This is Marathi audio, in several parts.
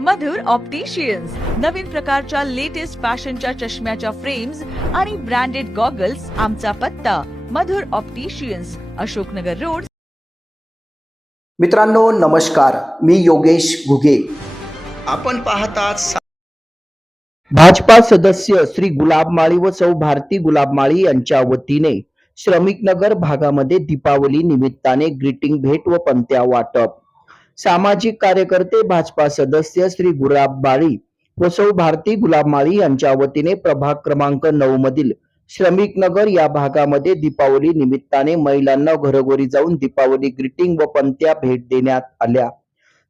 मधुर ऑप्टिशियन्स नवीन प्रकारच्या लेटेस्ट फॅशनच्या चष्म्याच्या फ्रेम्स आणि ब्रँडेड गॉगल्स आमचा पत्ता. Madhur opticians Ashoknagar road. मित्रांनो नमस्कार. मी योगेश घुगे. आपण पाहतात भाजपा सदस्य श्री गुलाब माळी व सौ भारती गुलाब माळी यांच्या वतीने श्रमिक नगर भागामध्ये दीपावली निमित्ताने ग्रीटिंग भेट व पंत्या वाटप. सामाजिक कार्यकर्ते भाजपा सदस्य श्री गुलाब बाळी व सौ भारती गुलाब माळी यांच्या वतीने प्रभाग क्रमांक नऊ मधील श्रमिक नगर या भागामध्ये दीपावली निमित्ताने महिलांना घरोघरी जाऊन दीपावली ग्रीटिंग व पंत्या भेट देण्यात आल्या.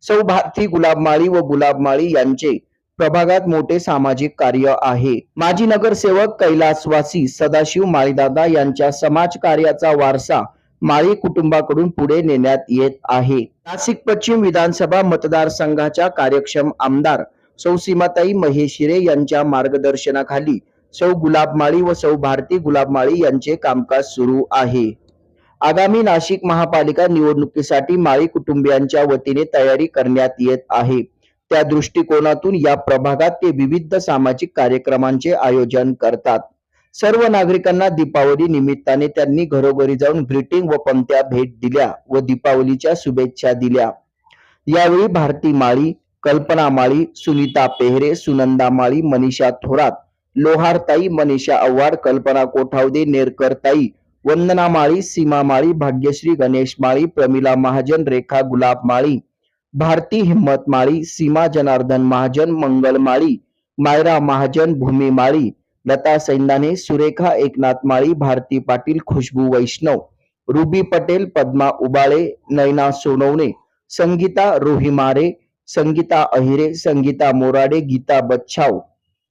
सौ भारती गुलाब माळी व गुलाब माळी यांचे प्रभागात मोठे सामाजिक कार्य आहे. माजी नगरसेवक कैलासवासी सदाशिव माळीदादा यांच्या समाज कार्याचा वारसा माळी कुटुंबाकडून पुढे नेण्यात येत आहे. नाशिक पश्चिम विधानसभा मतदारसंघाच्या कार्यक्षम आमदार सौ सीमाताई महेशिरे यांच्या मार्गदर्शनाखाली सौ गुलाब माळी व सौ भारती गुलाब माळी यांचे कामकाज सुरू आहे. आगामी नाशिक महापालिका निवडणुकीसाठी माळी कुटुंबियांच्या वतीने तयारी करण्यात येत आहे. त्या दृष्टिकोनातून या प्रभागात ते विविध सामाजिक कार्यक्रमांचे आयोजन करतात. सर्व नागरिकांना दीपावली निमित्ताने त्यांनी घरोघरी जाऊन ग्रीटिंग व पंत्या भेट दिल्या व दीपावलीच्या शुभेच्छा दिल्या. यावेळी भारती माळी कल्पना माळी सुनीता पेहरे सुनंदा माळी मनीषा थोरात लोहारताई मनीषा आव्हाड कल्पना कोठावदे नेरकरताई वंदना माळी सीमा माळी भाग्यश्री गणेश माळी प्रमिला महाजन रेखा गुलाब माळी भारती हिम्मत माळी सीमा जनार्दन महाजन मंगल माळी मायरा महाजन भूमी माळी लता सैंदाने सुरेखा एकनाथ माळी भारती पाटील खुशबू वैष्णव रुबी पटेल पद्मा उबाळे नैना सोनवणे संगीता रोहिमारे संगीता अहिरे संगीता मोराडे गीता बच्छाव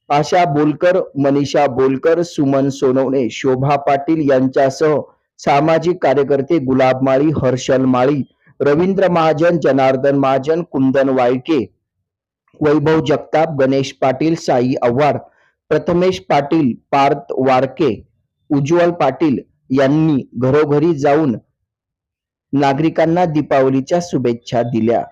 आशा बोलकर मनीषा बोलकर सुमन सोनवणे शोभा पाटील यांच्यासह सामाजिक कार्यकर्ते गुलाब माळी हर्षल माळी रवींद्र महाजन जनार्दन महाजन कुंदन वाळके वैभव जगताप गणेश पाटील साई आव्हाड प्रथमेश पाटील पार्थ वारके उज्ज्वल पाटील यांनी घरोघरी जाऊन नागरिकांना दीपावलीच्या शुभेच्छा दिल्या.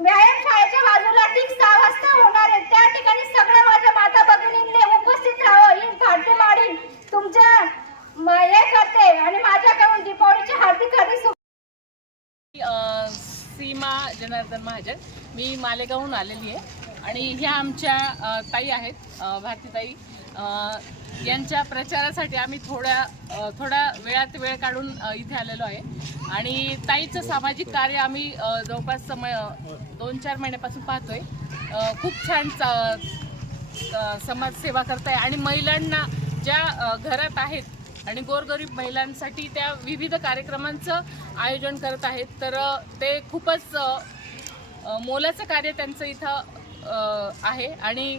व्यायाम शाळेच्या बाजूला ठीक सहा वाजता होणार आहे. त्या ठिकाणी सगळ्या माझ्या माता भगिनींनी उपस्थित राहावं. ही फाटी माडी तुमच्या हे करते आणि माझ्याकडून दीपावलीची हार्दिक हार्दिक शुभेच्छा सीमा जनार्दन महाजन. मी मालेगावहून आलेली आहे. आणि ह्या आमच्या ताई आहेत भारतीताई. यांच्या प्रचारासाठी आम्ही थोड्या थोडा थोड्या वेळात वेळ काढून इथे आलेलो आहे. आणि ताईचं सामाजिक कार्य आम्ही जवळपास समय दोन चार महिन्यापासून पाहतोय. खूप छान चा- अ, समाजसेवा करताय. आणि महिलांना ज्या घरात आहेत आणि गोरगरीब महिलांसाठी त्या विविध कार्यक्रमांचं आयोजन करत आहेत तर ते खूपच मोलाचं कार्य त्यांचं इथं आहे. आणि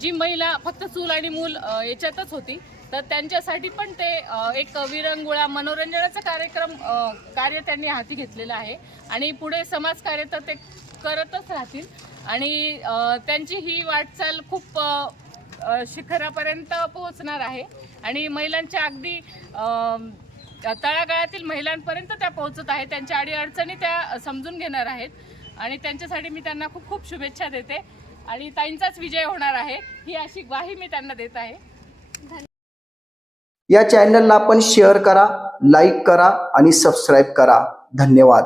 जी महिला फक्त चूल आणि मूल याच्यातच होती तर त्यांच्यासाठी पण ते एक विरंगुळा मनोरंजनाचा कार्यक्रम कार्य त्यांनी हाती घेतलेलं आहे. आणि पुढे समाजकार्य तर ते करतच राहतील. आणि त्यांची ही वाटचाल खूप शिखरापर्यंत पोहोचणार आहे. आणि महिलांच्या अगदी तळागाळातील महिलांपर्यंत त्या पोहोचत आहेत. त्यांच्या अडीअडचणी त्या समजून घेणार आहेत. आणि त्यांच्यासाठी मी त्यांना खूप खूप शुभेच्छा देते. आणि ताईंचाच विजय होणार आहे ही अशी ग्वाही मी त्यांना देत आहे. या चॅनलला आपण शेअर करा लाईक करा आणि सबस्क्राईब करा. धन्यवाद.